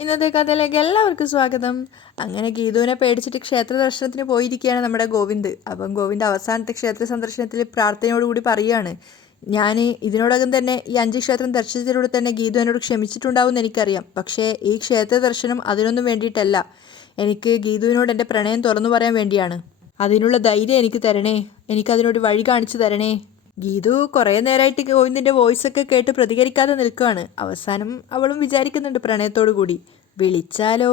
ഇന്നത്തെ കഥയിലേക്ക് എല്ലാവർക്കും സ്വാഗതം. അങ്ങനെ ഗീതുവിനെ പേടിച്ചിട്ട് ക്ഷേത്ര ദർശനത്തിന് പോയിരിക്കുകയാണ് നമ്മുടെ ഗോവിന്ദ്. അപ്പം ഗോവിന്ദ് അവസാനത്തെ ക്ഷേത്ര സന്ദർശനത്തിൽ പ്രാർത്ഥനയോടുകൂടി പറയുകയാണ്, ഞാൻ ഇതിനോടകം തന്നെ ഈ 5 ക്ഷേത്രം ദർശിച്ചതിലൂടെ തന്നെ ഗീതു എന്നോട് ക്ഷമിച്ചിട്ടുണ്ടാവും എന്ന് എനിക്കറിയാം. പക്ഷേ ഈ ക്ഷേത്ര ദർശനം അതിനൊന്നും വേണ്ടിയിട്ടല്ല, എനിക്ക് ഗീതുവിനോട് എൻ്റെ പ്രണയം തുറന്നു പറയാൻ വേണ്ടിയാണ്. അതിനുള്ള ധൈര്യം എനിക്ക് തരണേ, എനിക്കതിനൊരു വഴി കാണിച്ചു തരണേ. ഗീതു കുറേ നേരമായിട്ട് ഗോവിന്ദിൻ്റെ വോയിസൊക്കെ കേട്ട് പ്രതികരിക്കാതെ നിൽക്കുകയാണ്. അവസാനം അവളും വിചാരിക്കുന്നുണ്ട് പ്രണയത്തോടു കൂടി, വിളിച്ചാലോ,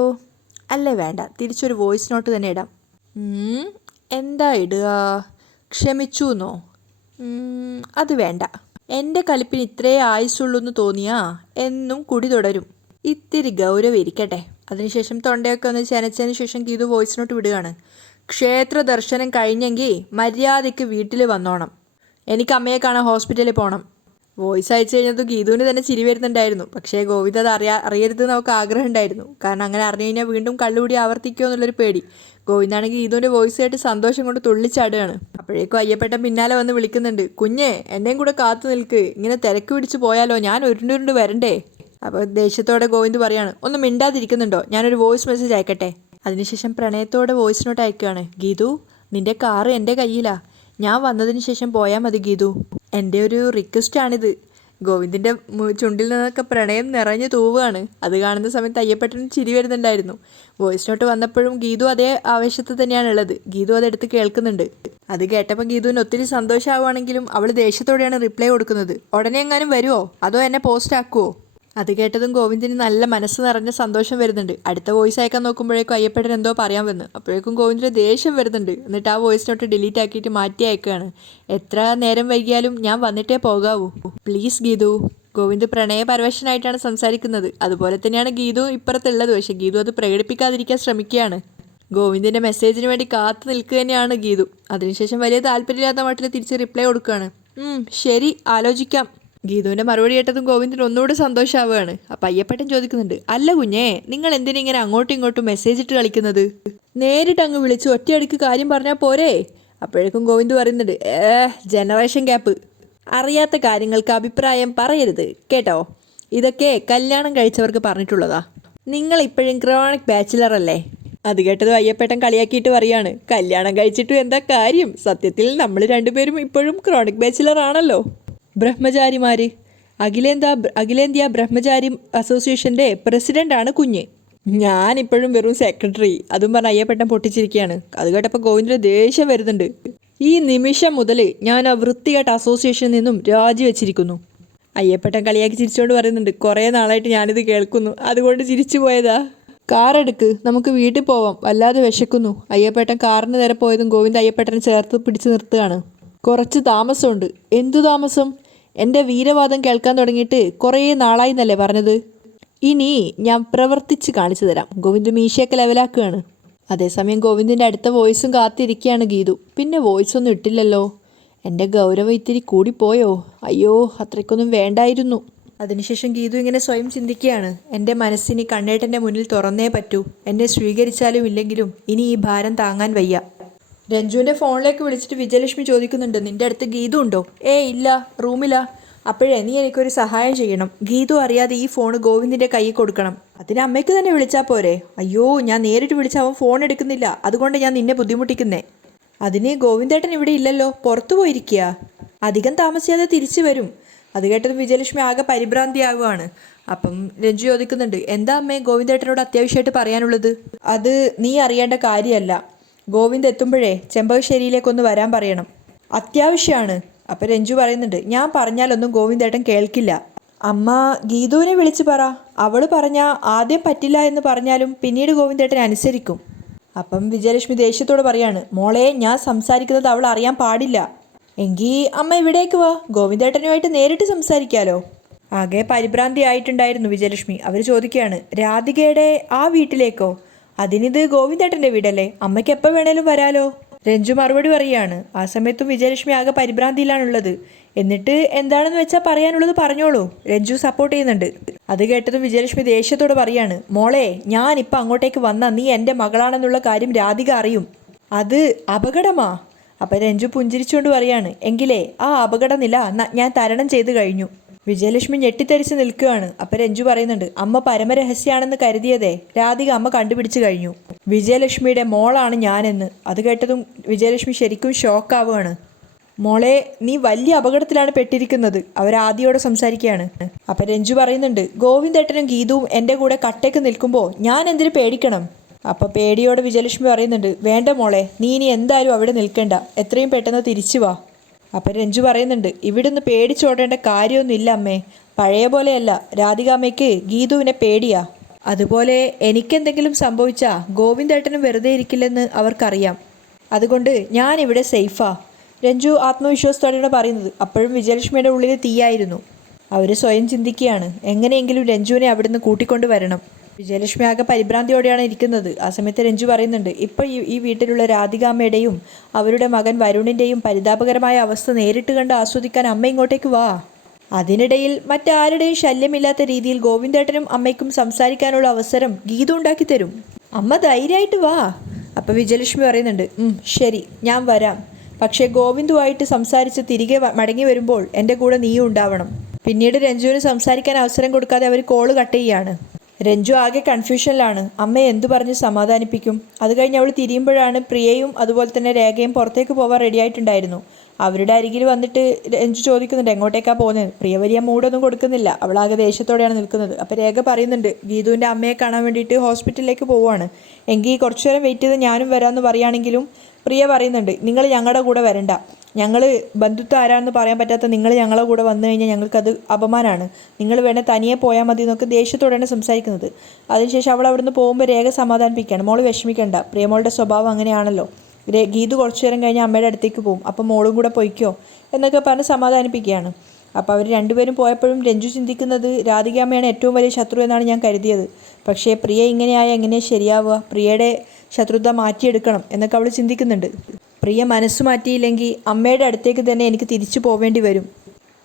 അല്ലേ വേണ്ട, തിരിച്ചൊരു വോയിസ് നോട്ട് തന്നെ ഇടാം. എന്താ ഇടുക? ക്ഷമിച്ചു എന്നോ? അത് വേണ്ട, എൻ്റെ കലിപ്പിന് ഇത്രേ ആയുസുള്ളൂ എന്ന് തോന്നിയാ എന്നും കുടി തുടരും. ഇത്തിരി ഗൗരവം ഇരിക്കട്ടെ. അതിനുശേഷം തൊണ്ടയൊക്കെ ഒന്ന് ചനച്ചതിന് ശേഷം ഗീതു വോയിസ് നോട്ട് വിടുകയാണ്. ക്ഷേത്ര ദർശനം കഴിഞ്ഞെങ്കിൽ മര്യാദയ്ക്ക് വീട്ടിൽ വന്നോണം, എനിക്ക് അമ്മയെ കാണാൻ ഹോസ്പിറ്റലിൽ പോകണം. വോയിസ് അയച്ചു കഴിഞ്ഞത് ഗീതുവിന് തന്നെ ചിരി വരുന്നുണ്ടായിരുന്നു. പക്ഷേ ഗോവിന്ദ് അത് അറിയരുതെന്ന് നമുക്ക് ആഗ്രഹം ഉണ്ടായിരുന്നു. കാരണം അങ്ങനെ അറിഞ്ഞു കഴിഞ്ഞാൽ വീണ്ടും കള്ളുകൂടി ആവർത്തിക്കുമോ എന്നുള്ളൊരു പേടി. ഗോവിന്ദാണെങ്കിൽ ഗീതുവിൻ്റെ വോയിസ് കേട്ട് സന്തോഷം കൊണ്ട് തുള്ളിച്ചാടുകയാണ്. അപ്പോഴേക്കും അയ്യപ്പേട്ടൻ പിന്നാലെ വന്ന് വിളിക്കുന്നുണ്ട്, കുഞ്ഞേ എന്നെയും കൂടെ കാത്തു നിൽക്ക്, ഇങ്ങനെ തിരക്ക് പിടിച്ച് പോയാലോ, ഞാൻ ഉരുണ്ടുരുണ്ട് വരണ്ടേ. അപ്പോൾ ദേഷ്യത്തോടെ ഗോവിന്ദ് പറയാണ്, ഒന്ന് മിണ്ടാതിരിക്കുന്നുണ്ടോ, ഞാനൊരു വോയിസ് മെസ്സേജ് അയക്കട്ടെ. അതിനുശേഷം പ്രണയത്തോടെ വോയിസ് നോട്ട് അയക്കുകയാണ്. ഗീതു, നിൻ്റെ കാറ് എൻ്റെ കയ്യിലാ, ഞാൻ വന്നതിന് ശേഷം പോയാൽ മതി ഗീതു, എൻ്റെ ഒരു റിക്വസ്റ്റാണിത്. ഗോവിന്ദിൻ്റെ ചുണ്ടിൽ നിന്നൊക്കെ പ്രണയം നിറഞ്ഞു തൂവുകയാണ്. അത് കാണുന്ന സമയത്ത് അയ്യപ്പേട്ടന് ചിരി വരുന്നുണ്ടായിരുന്നു. വോയിസ് നോട്ട് വന്നപ്പോഴും ഗീതു അതേ ആവേശത്തിൽ തന്നെയാണുള്ളത്. ഗീതു അതെടുത്ത് കേൾക്കുന്നുണ്ട്. അത് കേട്ടപ്പോൾ ഗീതുവിന് ഒത്തിരി സന്തോഷമാവുകയാണെങ്കിലും അവൾ ദേഷ്യത്തോടെയാണ് റിപ്ലൈ കൊടുക്കുന്നത്. ഉടനെ എങ്ങാനും വരുമോ, അതോ എന്നെ പോസ്റ്റ് ആക്കുമോ? അത് കേട്ടതും ഗോവിന്ദിന് നല്ല മനസ്സ് നിറഞ്ഞ സന്തോഷം വരുന്നുണ്ട്. അടുത്ത വോയിസ് അയക്കാൻ നോക്കുമ്പോഴേക്കും അയ്യപ്പേട്ടൻ എന്തോ പറയാൻ വന്നു. അപ്പോഴേക്കും ഗോവിന്ദിന് ദേഷ്യം വരുന്നുണ്ട്. എന്നിട്ട് ആ വോയിസ് നോട്ട് ഡിലീറ്റ് ആക്കിയിട്ട് മാറ്റി അയക്കുകയാണ്. എത്ര നേരം വൈകിയാലും ഞാൻ വന്നിട്ടേ പോകാവൂ, പ്ലീസ് ഗീതു. ഗോവിന്ദ് പ്രണയപരവശനായിട്ടാണ് സംസാരിക്കുന്നത്. അതുപോലെ തന്നെയാണ് ഗീതു ഇപ്പുറത്തുള്ളത്. പക്ഷേ ഗീതു അത് പ്രകടിപ്പിക്കാതിരിക്കാൻ ശ്രമിക്കുകയാണ്. ഗോവിന്ദിൻ്റെ മെസ്സേജിന് വേണ്ടി കാത്തു നിൽക്കുക തന്നെയാണ് ഗീതു. അതിനുശേഷം വലിയ താല്പര്യമില്ലാത്ത മട്ടിൽ തിരിച്ച് റിപ്ലൈ കൊടുക്കുകയാണ്. ശരി, ആലോചിക്കാം. ഗീതുവിൻ്റെ മറുപടി കേട്ടതും ഗോവിന്ദിന് ഒന്നുകൂടെ സന്തോഷമാവുകയാണ്. അപ്പം അയ്യപ്പേട്ടൻ ചോദിക്കുന്നുണ്ട്, അല്ല കുഞ്ഞേ, നിങ്ങൾ എന്തിനാ ഇങ്ങനെ അങ്ങോട്ടും ഇങ്ങോട്ടും മെസ്സേജ് ഇട്ട് കളിക്കുന്നത്? നേരിട്ട് അങ്ങ് വിളിച്ച് ഒറ്റയടിക്ക് കാര്യം പറഞ്ഞാൽ പോരെ? അപ്പോഴേക്കും ഗോവിന്ദ് പറയുന്നുണ്ട്, ജനറേഷൻ ഗ്യാപ്പ്, അറിയാത്ത കാര്യങ്ങൾക്ക് അഭിപ്രായം പറയരുത് കേട്ടോ. ഇതൊക്കെ കല്യാണം കഴിച്ചവർക്ക് പറഞ്ഞിട്ടുള്ളതാ, നിങ്ങൾ ഇപ്പോഴും ക്രോണിക് ബാച്ചിലർ അല്ലേ. അത് കേട്ടതും അയ്യപ്പേട്ടൻ കളിയാക്കിയിട്ട് പറയാണ്, കല്യാണം കഴിച്ചിട്ടും എന്താ കാര്യം, സത്യത്തിൽ നമ്മൾ രണ്ടുപേരും ഇപ്പോഴും ക്രോണിക് ബാച്ചിലർ ആണല്ലോ. ബ്രഹ്മചാരിമാർ, അഖിലേന്ത്യാ ബ്രഹ്മചാരി അസോസിയേഷൻ്റെ പ്രസിഡൻ്റാണ് കുഞ്ഞ്, ഞാനിപ്പോഴും വെറും സെക്രട്ടറി. അതും പറഞ്ഞ് അയ്യപ്പേട്ടൻ പൊട്ടിച്ചിരിക്കുകയാണ്. അത് കേട്ടപ്പോൾ ഗോവിന്ദിന് ദേഷ്യം വരുന്നുണ്ട്. ഈ നിമിഷം മുതൽ ഞാൻ ആ വൃത്തികെട്ട അസോസിയേഷനിൽ നിന്നും രാജിവെച്ചിരിക്കുന്നു. അയ്യപ്പേട്ടൻ കളിയാക്കി ചിരിച്ചുകൊണ്ട് പറയുന്നുണ്ട്, കുറേ നാളായിട്ട് ഞാനിത് കേൾക്കുന്നു, അതുകൊണ്ട് ചിരിച്ചു പോയതാ. കാറെടുക്ക്, നമുക്ക് വീട്ടിൽ പോവാം, വല്ലാതെ വിശക്കുന്നു. അയ്യപ്പേട്ടൻ കാറിന് നേരെ പോയതും ഗോവിന്ദ് അയ്യപ്പേട്ടനെ ചേർത്ത് പിടിച്ചു നിർത്തുകയാണ്. കുറച്ച് താമസമുണ്ട്. എന്തു താമസം? എൻ്റെ വീരവാദം കേൾക്കാൻ തുടങ്ങിയിട്ട് കുറേ നാളായി എന്നല്ലേ പറഞ്ഞത്? ഇനി ഞാൻ പ്രവർത്തിച്ച് കാണിച്ചു തരാം. ഗോവിന്ദ് മീശയൊക്കെ ലെവലാക്കുകയാണ്. അതേസമയം ഗോവിന്ദിൻ്റെ അടുത്ത വോയിസും കാത്തിരിക്കുകയാണ് ഗീതു. പിന്നെ വോയിസ് ഒന്നും ഇട്ടില്ലല്ലോ, എൻ്റെ ഗൗരവം ഇത്തിരി കൂടിപ്പോയോ? അയ്യോ, അത്രയ്ക്കൊന്നും വേണ്ടായിരുന്നു. അതിനുശേഷം ഗീതു ഇങ്ങനെ സ്വയം ചിന്തിക്കുകയാണ്, എൻ്റെ മനസ്സിനി കണ്ണേട്ടൻ്റെ മുന്നിൽ തുറന്നേ പറ്റൂ. എന്നെ സ്വീകരിച്ചാലും ഇല്ലെങ്കിലും ഇനി ഈ ഭാരം താങ്ങാൻ വയ്യ. രഞ്ജുവിൻ്റെ ഫോണിലേക്ക് വിളിച്ചിട്ട് വിജയലക്ഷ്മി ചോദിക്കുന്നുണ്ട്, നിൻ്റെ അടുത്ത് ഗീതു ഉണ്ടോ? ഇല്ല, റൂമിലാ. അപ്പോഴേ നീ എനിക്കൊരു സഹായം ചെയ്യണം. ഗീതു അറിയാതെ ഈ ഫോൺ ഗോവിന്ദിൻ്റെ കയ്യിൽ കൊടുക്കണം. അതിന് അമ്മയ്ക്ക് തന്നെ വിളിച്ചാൽ പോരെ? അയ്യോ, ഞാൻ നേരിട്ട് വിളിച്ചാൽ അവൻ ഫോൺ എടുക്കുന്നില്ല, അതുകൊണ്ട് ഞാൻ നിന്നെ ബുദ്ധിമുട്ടിക്കുന്നേ. അതിന് ഗോവിന്ദേട്ടൻ ഇവിടെ ഇല്ലല്ലോ, പുറത്തു പോയിരിക്കുക. അധികം താമസിയാതെ തിരിച്ചു വരും. അത് കേട്ടത് വിജയലക്ഷ്മി ആകെ പരിഭ്രാന്തിയാവുകയാണ്. അപ്പം രഞ്ജു ചോദിക്കുന്നുണ്ട്, എന്താ അമ്മേ ഗോവിന്ദേട്ടനോട് അത്യാവശ്യമായിട്ട് പറയാനുള്ളത്? അത് നീ അറിയേണ്ട കാര്യമല്ല. ഗോവിന്ദ് എത്തുമ്പോഴേ ചെമ്പകശ്ശേരിയിലേക്കൊന്ന് വരാൻ പറയണം, അത്യാവശ്യമാണ്. അപ്പം രഞ്ജു പറയുന്നുണ്ട്, ഞാൻ പറഞ്ഞാലൊന്നും ഗോവിന്ദേട്ടൻ കേൾക്കില്ല. അമ്മ ഗീതുവിനെ വിളിച്ച് പറ, അവൾ പറഞ്ഞാൽ ആദ്യം പറ്റില്ല എന്ന് പറഞ്ഞാലും പിന്നീട് ഗോവിന്ദേട്ടൻ അനുസരിക്കും. അപ്പം വിജയലക്ഷ്മി ദേഷ്യത്തോട് പറയാണ്, മോളെ, ഞാൻ സംസാരിക്കുന്നത് അവൾ അറിയാൻ പാടില്ല. എങ്കിൽ അമ്മ ഇവിടേക്ക് വാ, ഗോവിന്ദേട്ടനുമായിട്ട് നേരിട്ട് സംസാരിക്കാലോ. ആകെ പരിഭ്രാന്തി ആയിട്ടുണ്ടായിരുന്നു വിജയലക്ഷ്മി. അവർ ചോദിക്കുകയാണ്, രാധികയുടെ ആ വീട്ടിലേക്കോ? അതിനിത് ഗോവിന്ദേട്ടൻ്റെ വീടല്ലേ, അമ്മയ്ക്ക് എപ്പോൾ വേണേലും വരാലോ. രഞ്ജു മറുപടി പറയുകയാണ്. ആ സമയത്തും വിജയലക്ഷ്മി ആകെ പരിഭ്രാന്തിയിലാണുള്ളത്. എന്നിട്ട് എന്താണെന്ന് വെച്ചാൽ പറയാനുള്ളത് പറഞ്ഞോളൂ, രഞ്ജു സപ്പോർട്ട് ചെയ്യുന്നുണ്ട്. അത് കേട്ടതും വിജയലക്ഷ്മി ദേഷ്യത്തോട് പറയാണ്, മോളെ, ഞാനിപ്പോൾ അങ്ങോട്ടേക്ക് വന്നാൽ നീ എൻ്റെ മകളാണെന്നുള്ള കാര്യം രാധിക അറിയും, അത് അപകടമാ. അപ്പം രഞ്ജു പുഞ്ചിരിച്ചുകൊണ്ട് പറയാണ്, എങ്കിലേ ആ അപകടനില ഞാൻ തരണം ചെയ്ത് കഴിഞ്ഞു. വിജയലക്ഷ്മി ഞെട്ടിത്തെറിച്ച് നിൽക്കുകയാണ്. അപ്പം രഞ്ജു പറയുന്നുണ്ട്, അമ്മ പരമരഹസ്യാണെന്ന് കരുതിയതേ രാധിക അമ്മ കണ്ടുപിടിച്ചു കഴിഞ്ഞു. വിജയലക്ഷ്മിയുടെ മോളാണ് ഞാനെന്ന്. അത് കേട്ടതും വിജയലക്ഷ്മി ശരിക്കും ഷോക്കാവുകയാണ്. മോളെ, നീ വലിയ അപകടത്തിലാണ് പെട്ടിരിക്കുന്നത്. അവരാദ്യയോടെ സംസാരിക്കുകയാണ്. അപ്പം രഞ്ജു പറയുന്നുണ്ട്, ഗോവിന്ദേട്ടനും ഗീതുവും എൻ്റെ കൂടെ കട്ടയ്ക്ക് നിൽക്കുമ്പോൾ ഞാൻ എന്തിനു പേടിക്കണം? അപ്പം പേടിയോടെ വിജയലക്ഷ്മി പറയുന്നുണ്ട്, വേണ്ട മോളെ, നീ ഇനി എന്തായാലും അവിടെ നിൽക്കണ്ട, എത്രയും പെട്ടെന്ന് തിരിച്ചു വാ. അപ്പം രഞ്ജു പറയുന്നുണ്ട്, ഇവിടുന്ന് പേടിച്ചോടേണ്ട കാര്യമൊന്നുമില്ല അമ്മേ. പഴയ പോലെയല്ല, രാധികാമ്മയ്ക്ക് ഗീതുവിനെ പേടിയാ. അതുപോലെ എനിക്കെന്തെങ്കിലും സംഭവിച്ചാൽ ഗോവിന്ദേട്ടനും വെറുതെ ഇരിക്കില്ലെന്ന് അവർക്കറിയാം. അതുകൊണ്ട് ഞാനിവിടെ സേഫാ. രഞ്ജു ആത്മവിശ്വാസത്തോടെയാണ് പറയുന്നത്. അപ്പോഴും വിജയലക്ഷ്മിയുടെ ഉള്ളിൽ തീയായിരുന്നു. അവർ സ്വയം ചിന്തിക്കുകയാണ്, എങ്ങനെയെങ്കിലും രഞ്ജുവിനെ അവിടുന്ന് കൂട്ടിക്കൊണ്ട് വരണം. വിജയലക്ഷ്മി ആകെ പരിഭ്രാന്തിയോടെയാണ് ഇരിക്കുന്നത്. ആ സമയത്ത് രഞ്ജു പറയുന്നുണ്ട്, ഇപ്പോൾ ഈ വീട്ടിലുള്ള രാധികാമ്മയുടെയും അവരുടെ മകൻ വരുണിൻ്റെയും പരിതാപകരമായ അവസ്ഥ നേരിട്ട് കണ്ട് ആസ്വദിക്കാൻ അമ്മ ഇങ്ങോട്ടേക്ക് വാ. അതിനിടയിൽ മറ്റാരുടെയും ശല്യമില്ലാത്ത രീതിയിൽ ഗോവിന്ദേട്ടനും അമ്മയ്ക്കും സംസാരിക്കാനുള്ള അവസരം ഗീതു ഉണ്ടാക്കി തരും. അമ്മ ധൈര്യമായിട്ട് വാ. അപ്പം വിജയലക്ഷ്മി പറയുന്നുണ്ട്, ശരി, ഞാൻ വരാം. പക്ഷേ ഗോവിന്ദുവായിട്ട് സംസാരിച്ച് തിരികെ മടങ്ങി വരുമ്പോൾ എൻ്റെ കൂടെ നീയും ഉണ്ടാവണം. പിന്നീട് രഞ്ജുവിന് സംസാരിക്കാൻ അവസരം കൊടുക്കാതെ അവർ കോള് കട്ട് ചെയ്യാണ്. രഞ്ജു ആകെ കൺഫ്യൂഷനിലാണ്. അമ്മയെ എന്തു പറഞ്ഞ് സമാധാനിപ്പിക്കും? അത് കഴിഞ്ഞ് അവൾ തിരിയുമ്പോഴാണ് പ്രിയയും അതുപോലെ തന്നെ രേഖയും പുറത്തേക്ക് പോകാൻ റെഡിയായിട്ടുണ്ടായിരുന്നു. അവരുടെ അരികിൽ വന്നിട്ട് രഞ്ജു ചോദിക്കുന്നുണ്ട്, എങ്ങോട്ടേക്കാണ് പോകുന്നത്? പ്രിയ വലിയ മൂടൊന്നും കൊടുക്കുന്നില്ല. അവളാകെ ദേഷ്യത്തോടെയാണ് നിൽക്കുന്നത്. അപ്പോൾ രേഖ പറയുന്നുണ്ട്, ഗീതുവിൻ്റെ അമ്മയെ കാണാൻ വേണ്ടിയിട്ട് ഹോസ്പിറ്റലിലേക്ക് പോവുകയാണ്. എങ്കിൽ കുറച്ചു നേരം വെയിറ്റ് ചെയ്ത് ഞാനും വരാമെന്ന് പറയുകയാണെങ്കിലും പ്രിയ പറയുന്നുണ്ട്, നിങ്ങൾ ഞങ്ങളുടെ കൂടെ വരണ്ട. ഞങ്ങൾ ബന്ധുത്വം ആരാണെന്ന് പറയാൻ പറ്റാത്ത നിങ്ങൾ ഞങ്ങളുടെ കൂടെ വന്നു കഴിഞ്ഞാൽ ഞങ്ങൾക്കത് അപമാനമാണ്. നിങ്ങൾ വേണേൽ തനിയെ പോയാൽ മതി എന്നൊക്കെ ദേഷ്യത്തോടെയാണ് സംസാരിക്കുന്നത്. അതിനുശേഷം അവൾ അവിടുന്ന് പോകുമ്പോൾ രേഖ സമാധാനിപ്പിക്കുകയാണ്, മോൾ വിഷമിക്കണ്ട, പ്രിയമോളുടെ സ്വഭാവം അങ്ങനെയാണല്ലോ. ഗീതു കുറച്ചു നേരം കഴിഞ്ഞ് അമ്മയുടെ അടുത്തേക്ക് പോകും, അപ്പം മോളും കൂടെ പൊയ്ക്കോ എന്നൊക്കെ പറഞ്ഞ് സമാധാനിപ്പിക്കുകയാണ്. അപ്പോൾ അവർ രണ്ടുപേരും പോയപ്പോഴും രഞ്ജു ചിന്തിക്കുന്നത്, രാധികാമ്മയാണ് ഏറ്റവും വലിയ ശത്രു എന്നാണ് ഞാൻ കരുതിയത്. പക്ഷേ പ്രിയ ഇങ്ങനെയായാൽ എങ്ങനെയാണ് ശരിയാവുക? പ്രിയയുടെ ശത്രുത മാറ്റിയെടുക്കണം എന്നൊക്കെ അവൾ ചിന്തിക്കുന്നുണ്ട്. പ്രിയ മനസ്സ് മാറ്റിയില്ലെങ്കിൽ അമ്മയുടെ അടുത്തേക്ക് തന്നെ എനിക്ക് തിരിച്ചു പോവേണ്ടി വരും.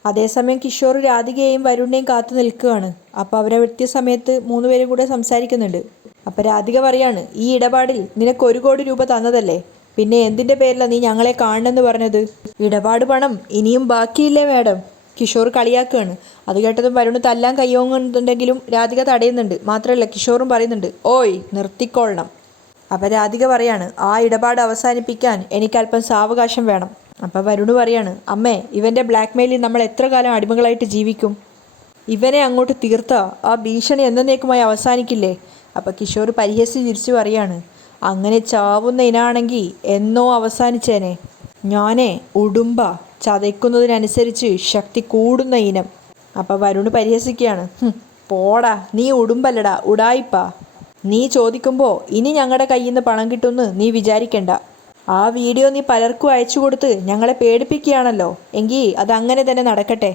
അതേസമയം കിഷോർ രാധികയെയും വരുണിനെയും കാത്തു നിൽക്കുകയാണ്. അപ്പോൾ അവരെ എത്തിയ സമയത്ത് 3 പേരും കൂടെ സംസാരിക്കുന്നുണ്ട്. അപ്പോൾ രാധിക പറയാണ്, ഈ ഇടപാടിൽ നിനക്ക് 1 കോടി രൂപ തന്നതല്ലേ, പിന്നെ എന്തിൻ്റെ പേരിലാണ് നീ ഞങ്ങളെ കാണണമെന്ന് പറഞ്ഞത്? ഇടപാട് പണം ഇനിയും ബാക്കിയില്ലേ മാഡം? കിഷോർ കളിയാക്കുകയാണ്. അത് കേട്ടതും വരുണ് തല്ലാൻ കയ്യോങ്ങുന്നുണ്ടെങ്കിലും രാധിക തടയുന്നുണ്ട്. മാത്രമല്ല കിഷോറും പറയുന്നുണ്ട്, ഓയ് നിർത്തിക്കൊള്ളണം. അപ്പം രാധിക പറയാണ്, ആ ഇടപാട് അവസാനിപ്പിക്കാൻ എനിക്കല്പം സാവകാശം വേണം. അപ്പം വരുണ് പറയാണ്, അമ്മേ, ഇവൻ്റെ ബ്ലാക്ക് മെയിലിൽ നമ്മൾ എത്ര കാലം അടിമകളായിട്ട് ജീവിക്കും? ഇവനെ അങ്ങോട്ട് തീർത്താ ആ ഭീഷണി എന്നേക്കുമായി അവസാനിക്കില്ലേ? അപ്പം കിഷോർ പരിഹസിച്ച് തിരിച്ചു പറയാണ്, അങ്ങനെ ചാവുന്ന ഇനാണെങ്കിൽ എന്നോ അവസാനിച്ചേനെ. ഞാനേ ഉടുമ്പ, ചതയ്ക്കുന്നതിനനുസരിച്ച് ശക്തി കൂടുന്ന ഇനം. അപ്പം വരുണ് പരിഹസിക്കുകയാണ്, പോടാ, നീ ഉടുമ്പല്ലടാ, ഉടായിപ്പാ. നീ ചോദിക്കുമ്പോൾ ഇനി ഞങ്ങളുടെ കയ്യിൽ നിന്ന് പണം കിട്ടുമെന്ന് നീ വിചാരിക്കണ്ട. ആ വീഡിയോ നീ പലർക്കും അയച്ചു കൊടുത്ത് ഞങ്ങളെ പേടിപ്പിക്കുകയാണല്ലോ, എങ്കിൽ അതങ്ങനെ തന്നെ നടക്കട്ടെ.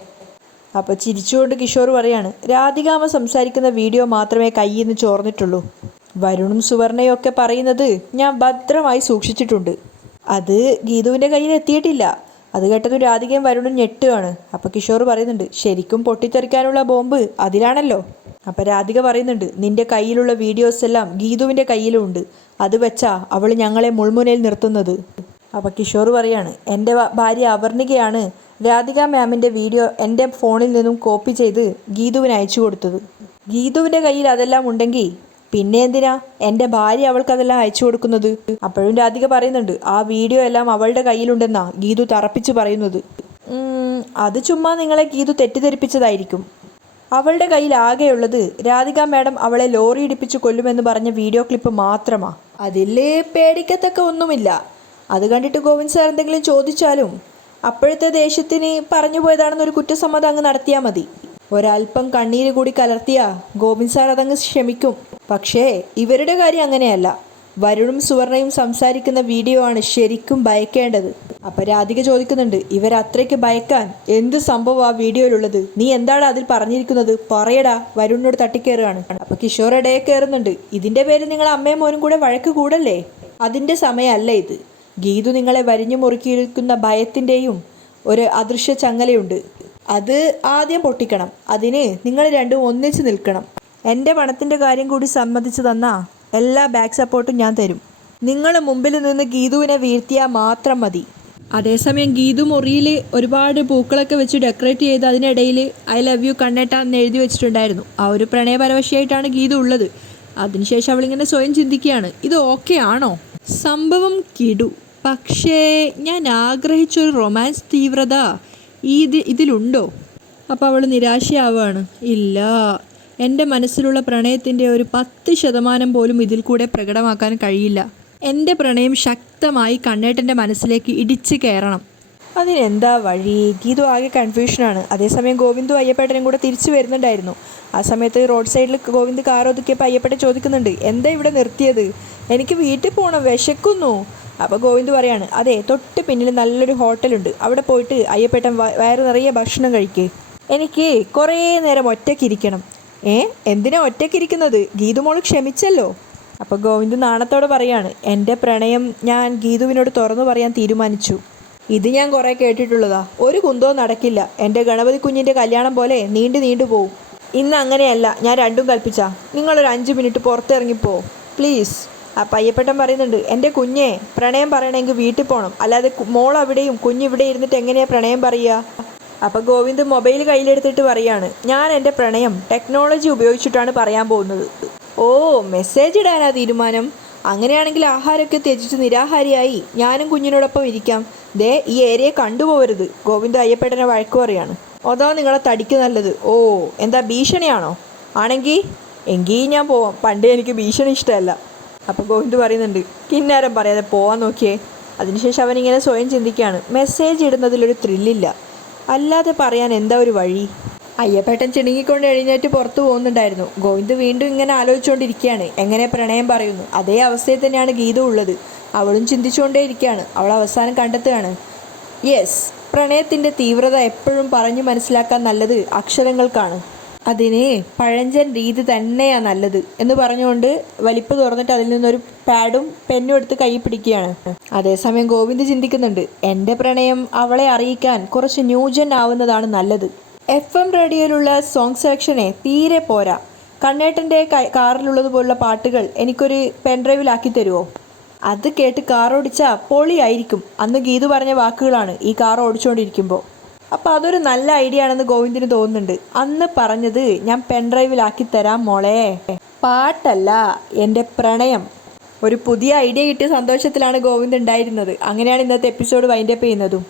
അപ്പോൾ ചിരിച്ചുകൊണ്ട് കിഷോർ പറയാണ്, രാധികാമ്മ സംസാരിക്കുന്ന വീഡിയോ മാത്രമേ കയ്യിൽ നിന്ന് ചോർന്നിട്ടുള്ളൂ. വരുണും സുവർണയും ഒക്കെ പറയുന്നത് ഞാൻ ഭദ്രമായി സൂക്ഷിച്ചിട്ടുണ്ട്. അത് ഗീതുവിൻ്റെ കയ്യിൽ എത്തിയിട്ടില്ല. അത് കേട്ടതും രാധികയും വരുണും ഞെട്ടുകയാണ്. അപ്പോൾ കിഷോർ പറയുന്നുണ്ട്, ശരിക്കും പൊട്ടിത്തെറിക്കാനുള്ള ബോംബ് അതിലാണല്ലോ. അപ്പം രാധിക പറയുന്നുണ്ട്, നിന്റെ കയ്യിലുള്ള വീഡിയോസ് എല്ലാം ഗീതുവിൻ്റെ കയ്യിലും ഉണ്ട്. അത് വെച്ചാ അവൾ ഞങ്ങളെ മുൾമുനയിൽ നിർത്തുന്നത്. അപ്പം കിഷോർ പറയാണ്, എൻ്റെ ഭാര്യ അവർണികയാണ് രാധിക മാമിൻ്റെ വീഡിയോ എൻ്റെ ഫോണിൽ നിന്നും കോപ്പി ചെയ്ത് ഗീതുവിന് അയച്ചു കൊടുത്തത്. ഗീതുവിൻ്റെ കയ്യിൽ അതെല്ലാം ഉണ്ടെങ്കിൽ പിന്നെ എന്തിനാ എൻ്റെ ഭാര്യ അവൾക്കതെല്ലാം അയച്ചു കൊടുക്കുന്നത്? അപ്പോഴും രാധിക പറയുന്നുണ്ട്, ആ വീഡിയോ എല്ലാം അവളുടെ കയ്യിലുണ്ടെന്നാ ഗീതു തറപ്പിച്ച് പറയുന്നത്. അത് ചുമ്മാ നിങ്ങളെ ഗീതു തെറ്റിദ്ധരിപ്പിച്ചതായിരിക്കും. അവളുടെ കയ്യിൽ ആകെയുള്ളത് രാധിക മാഡം അവളെ ലോറി ഇടിപ്പിച്ച് കൊല്ലുമെന്ന് പറഞ്ഞ വീഡിയോ ക്ലിപ്പ് മാത്രമാണ്. അതിൽ പേടിക്കത്തക്ക ഒന്നുമില്ല. അത് കണ്ടിട്ട് ഗോവിന്ദ് സാർ എന്തെങ്കിലും ചോദിച്ചാലും അപ്പോഴത്തെ ദേഷ്യത്തിന് പറഞ്ഞു പോയതാണെന്നൊരു കുറ്റസമ്മതം അങ്ങ് നടത്തിയാൽ മതി. ഒരല്പം കണ്ണീര് കൂടി കലർത്തിയാ ഗോവിന്ദ് സാർ അതങ്ങ് ക്ഷമിക്കും. പക്ഷേ ഇവരുടെ കാര്യം അങ്ങനെയല്ല. വരുണും സുവർണയും സംസാരിക്കുന്ന വീഡിയോ ആണ് ശരിക്കും ഭയക്കേണ്ടത്. അപ്പം രാധിക ചോദിക്കുന്നുണ്ട്, ഇവരത്രയ്ക്ക് ഭയക്കാൻ എന്ത് സംഭവം ആ വീഡിയോയിലുള്ളത്? നീ എന്താണ് അതിൽ പറഞ്ഞിരിക്കുന്നത്? പറയടാ. വരുണിനോട് തട്ടിക്കയറുകയാണ്. അപ്പം കിഷോർ ഇടയെ കയറുന്നുണ്ട്, ഇതിൻ്റെ പേരിൽ നിങ്ങൾ അമ്മയും മോനും കൂടെ വഴക്ക് കൂടല്ലേ? അതിൻ്റെ സമയമല്ല ഇത്. ഗീതു നിങ്ങളെ വരിഞ്ഞു മുറുക്കിയിരിക്കുന്ന ഭയത്തിൻ്റെയും ഒരു അദൃശ്യ ചങ്ങലയുണ്ട്. അത് ആദ്യം പൊട്ടിക്കണം. അതിന് നിങ്ങൾ രണ്ടും ഒന്നിച്ച് നിൽക്കണം. എൻ്റെ പണത്തിൻ്റെ കാര്യം കൂടി സമ്മതിച്ചു തന്നാൽ എല്ലാ ബാക്ക് സപ്പോർട്ടും ഞാൻ തരും. നിങ്ങൾ മുമ്പിൽ നിന്ന് ഗീതുവിനെ വീഴ്ത്തിയാൽ മാത്രം മതി. അതേസമയം ഗീതു മുറിയിൽ ഒരുപാട് പൂക്കളൊക്കെ വെച്ച് ഡെക്കറേറ്റ് ചെയ്ത് അതിനിടയിൽ ഐ ലവ് യു കണ്ണേട്ട എന്ന് എഴുതി വെച്ചിട്ടുണ്ടായിരുന്നു. ആ ഒരു പ്രണയപരവശയായിട്ടാണ് ഗീതു ഉള്ളത്. അതിനുശേഷം അവളിങ്ങനെ സ്വയം ചിന്തിക്കുകയാണ്, ഇത് ഓക്കെ ആണോ? സംഭവം കിടു, പക്ഷേ ഞാൻ ആഗ്രഹിച്ചൊരു റൊമാൻസ് തീവ്രത ഇതിലുണ്ടോ? അപ്പോൾ അവൾ നിരാശയാവുകയാണ്. ഇല്ല, എൻ്റെ മനസ്സിലുള്ള പ്രണയത്തിൻ്റെ ഒരു 10% പോലും ഇതിൽ കൂടെ പ്രകടമാക്കാൻ കഴിയില്ല. എൻ്റെ പ്രണയം ശക്തമായി കണ്ണേട്ടൻ്റെ മനസ്സിലേക്ക് ഇടിച്ചു കയറണം. അതിനെന്താ വഴി? ഗീതു ആകെ കൺഫ്യൂഷനാണ്. അതേസമയം ഗോവിന്ദും അയ്യപ്പേട്ടനും കൂടെ തിരിച്ചു വരുന്നുണ്ടായിരുന്നു. ആ സമയത്ത് റോഡ് സൈഡിൽ ഗോവിന്ദ് കാർ ഒതുക്കിയപ്പോൾ അയ്യപ്പേട്ടൻ ചോദിക്കുന്നുണ്ട്, എന്താ ഇവിടെ നിർത്തിയത്? എനിക്ക് വീട്ടിൽ പോകണം, വിശക്കുന്നു. അപ്പോൾ ഗോവിന്ദ് പറയാണ്, അതെ, തൊട്ട് പിന്നിൽ നല്ലൊരു ഹോട്ടലുണ്ട്, അവിടെ പോയിട്ട് അയ്യപ്പേട്ടൻ വയറ് നിറയെ ഭക്ഷണം കഴിക്കേ. എനിക്ക് കുറേ നേരം ഒറ്റയ്ക്കിരിക്കണം. എന്തിനാ ഒറ്റയ്ക്കിരിക്കുന്നത്? ഗീതുമോൾ ക്ഷമിച്ചല്ലോ. അപ്പോൾ ഗോവിന്ദ് നാണത്തോടെ പറയാണ്, എൻ്റെ പ്രണയം ഞാൻ ഗീതുവിനോട് തുറന്നു പറയാൻ തീരുമാനിച്ചു. ഇത് ഞാൻ കുറേ കേട്ടിട്ടുള്ളതാ. ഒരു കുന്തവും നടക്കില്ല. എൻ്റെ ഗണപതി കുഞ്ഞിൻ്റെ കല്യാണം പോലെ നീണ്ടു പോവും. ഇന്ന് അങ്ങനെയല്ല, ഞാൻ രണ്ടും കൽപ്പിച്ചാ. നിങ്ങളൊരു 5 മിനിറ്റ് പുറത്തിറങ്ങിപ്പോ പ്ലീസ്. അപ്പം അയ്യപ്പേട്ടൻ പറയുന്നുണ്ട്, എൻ്റെ കുഞ്ഞെ, പ്രണയം പറയണമെങ്കിൽ വീട്ടിൽ പോകണം, അല്ലാതെ മോൾ അവിടെയും കുഞ്ഞിവിടെ ഇരുന്നിട്ട് എങ്ങനെയാണ് പ്രണയം പറയുക? അപ്പോൾ ഗോവിന്ദ് മൊബൈൽ കയ്യിലെടുത്തിട്ട് പറയാണ്, ഞാൻ എൻ്റെ പ്രണയം ടെക്നോളജി ഉപയോഗിച്ചിട്ടാണ് പറയാൻ പോകുന്നത്. ഓ, മെസ്സേജ് ഇടാനാ തീരുമാനം? അങ്ങനെയാണെങ്കിൽ ആഹാരമൊക്കെ ത്യജിച്ച് നിരാഹാരിയായി ഞാനും കുഞ്ഞിനോടൊപ്പം ഇരിക്കാം. ദേ, ഈ ഏരിയ കണ്ടുപോകരുത്. ഗോവിന്ദ് അയ്യപ്പേട്ടനെ വഴക്ക് പറയാണ്. അതോ നിങ്ങളെ തടിക്ക് നല്ലത്? ഓ, എന്താ ഭീഷണിയാണോ? എങ്കിൽ ഞാൻ പോവാം. പണ്ടേ എനിക്ക് ഭീഷണി ഇഷ്ടമല്ല. അപ്പോൾ ഗോവിന്ദ് പറയുന്നുണ്ട്, കിന്നാരം പറയാതെ പോവാൻ നോക്കിയേ. അതിനുശേഷം അവനിങ്ങനെ സ്വയം ചിന്തിക്കുകയാണ്, മെസ്സേജ് ഇടുന്നതിലൊരു ത്രില്ലില്ല, അല്ലാതെ പറയാൻ എന്താ ഒരു വഴി? അയ്യപ്പേട്ടൻ ചിണുങ്ങിക്കൊണ്ട് എഴുന്നേറ്റ് പുറത്തു പോകുന്നുണ്ടായിരുന്നു. ഗോവിന്ദ് വീണ്ടും ഇങ്ങനെ ആലോചിച്ചുകൊണ്ടിരിക്കുകയാണ്, എങ്ങനെ പ്രണയം പറയുന്നു. അതേ അവസ്ഥയിൽ തന്നെയാണ് ഗീത ഉള്ളത്. അവളും ചിന്തിച്ചുകൊണ്ടേയിരിക്കുകയാണ്. അവൾ അവസാനം കണ്ടെത്തുകയാണ്, യെസ്, പ്രണയത്തിൻ്റെ തീവ്രത എപ്പോഴും പറഞ്ഞു മനസ്സിലാക്കാൻ നല്ലത് അക്ഷരങ്ങൾക്കാണ്. അതിന് പഴഞ്ചൻ രീതി തന്നെയാണ് നല്ലത് എന്ന് പറഞ്ഞുകൊണ്ട് വലിപ്പ് തുറന്നിട്ട് അതിൽ നിന്നൊരു പാഡും പെന്നും എടുത്ത് കൈ പിടിക്കുകയാണ്. അതേസമയം ഗോവിന്ദ് ചിന്തിക്കുന്നുണ്ട്, എൻ്റെ പ്രണയം അവളെ അറിയിക്കാൻ കുറച്ച് ന്യൂജൻ ആവുന്നതാണ് നല്ലത്. FM റേഡിയോയിലുള്ള സോങ് സെലക്ഷനെ തീരെ പോരാ. കണ്ണേട്ടൻ്റെ കാറിലുള്ളതുപോലുള്ള പാട്ടുകൾ എനിക്കൊരു പെൻഡ്രൈവിലാക്കി തരുമോ? അത് കേട്ട് കാർ ഓടിച്ചാൽ പൊളിയായിരിക്കും. അന്ന് ഗീതു പറഞ്ഞ വാക്കുകളാണ് ഈ കാർ ഓടിച്ചുകൊണ്ടിരിക്കുമ്പോൾ. അപ്പോൾ അതൊരു നല്ല ഐഡിയ ആണെന്ന് ഗോവിന്ദിന് തോന്നുന്നുണ്ട്. അന്ന് പറഞ്ഞത് ഞാൻ പെൻഡ്രൈവിലാക്കി തരാം മോളെ, പാട്ടല്ല, എൻ്റെ പ്രണയം. ഒരു പുതിയ ഐഡിയ കിട്ടിയ സന്തോഷത്തിലാണ് ഗോവിന്ദ് ഉണ്ടായിരുന്നത്. അങ്ങനെയാണ് ഇന്നത്തെ എപ്പിസോഡ് വൈൻഡപ്പ് ചെയ്യുന്നതും.